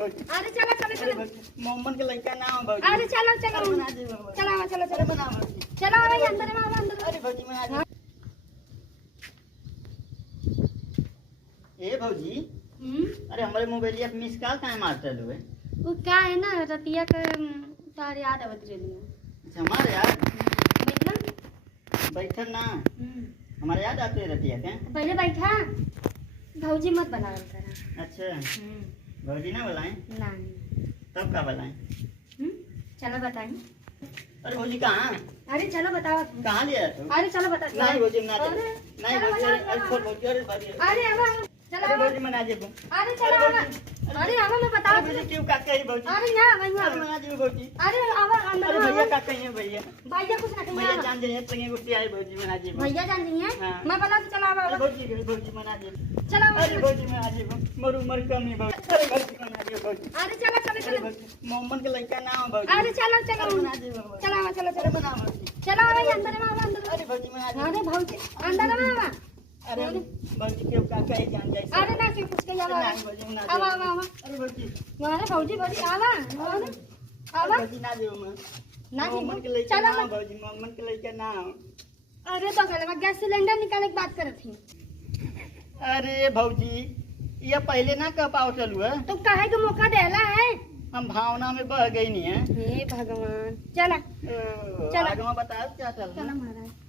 अरे चलो चलो चलो मोहम्मद के लड़का ना हो भौजी। अरे चलो चलो बना दे भौजी। चलो चलो चलो बना भौजी। चलो भाई अंदर में आओ अंदर। अरे भौजी बना दे। ए भौजी अरे हमारे मोबाइलिया पे मिस कॉल काहे मारते हुए? वो क्या है ना रतिया का तार याद आवत रही। अच्छा हमारे यार बैठना बैठन ना हमारे याद आते रहती है क्या? पहले बैठा भौजी मत बनाओ करा। अच्छा भौजी ना बुलाएं नहीं तब का बुलाएं? चलो बताएं। अरे भौजी कहाँ? अरे चलो बताओ। कहाँ लिया तू? अरे चलो बता। नहीं भौजी ना दे। अरे, नहीं चलो भौजी बताओ, अरे चलो। छोड़ भौजी अरे भौजी अरे अब चलो अरे भौजी मना दे। अरे चलो अरे अब मैं बता अरे भौजी क्यों काका है भौजी? अरे यहाँ अरे भैया मना दे भौजी। अरे अब अरे अंदर भैया काका है भैया। भैया कुछ ना भैया जान जाइए संगे गुट्टी आई भौजी मना दे। भैया जान रही है हाँ। मैं बता चला अरे अब भौजी भौजी मना दे। चलो अरे भौजी मना दे मर उमर कम है भौजी। अरे भौजी मना दे भौजी। अरे चलो चलो अरे चलो भौजी मोहम्मद के लड़का ना हो भौजी। अरे चलो चलो अरे मना दे भौजी। चलो चलो अरे बना भौजी। चलो भाई अंदर में आओ अंदर। अरे भौजी मना दे। अरे भौजी अंदर में आओ। अरे भौजी क्यों काका है जान जाइए। अरे ना से कुछ के यार नहीं भौजी मना आवा दे। आवा आवा अरे भौजी मारे भौजी भौजी आवा आवा आवा भौजी ना दे मैं ना मोहम्मद के जी लड़का चलो ना हो भौजी मोहम्मद के लड़का ना हो। अरे तो गलवा गैस सिलेंडर निकालने की बात करत थी। अरे भौजी ये पहले ना कह पाओ चलू है तो काहे के मौका देला है? हम भावना में बह गई नहीं है। हे भगवान चला चलो आगे मैं बताओ क्या चल रहा चला है? महाराज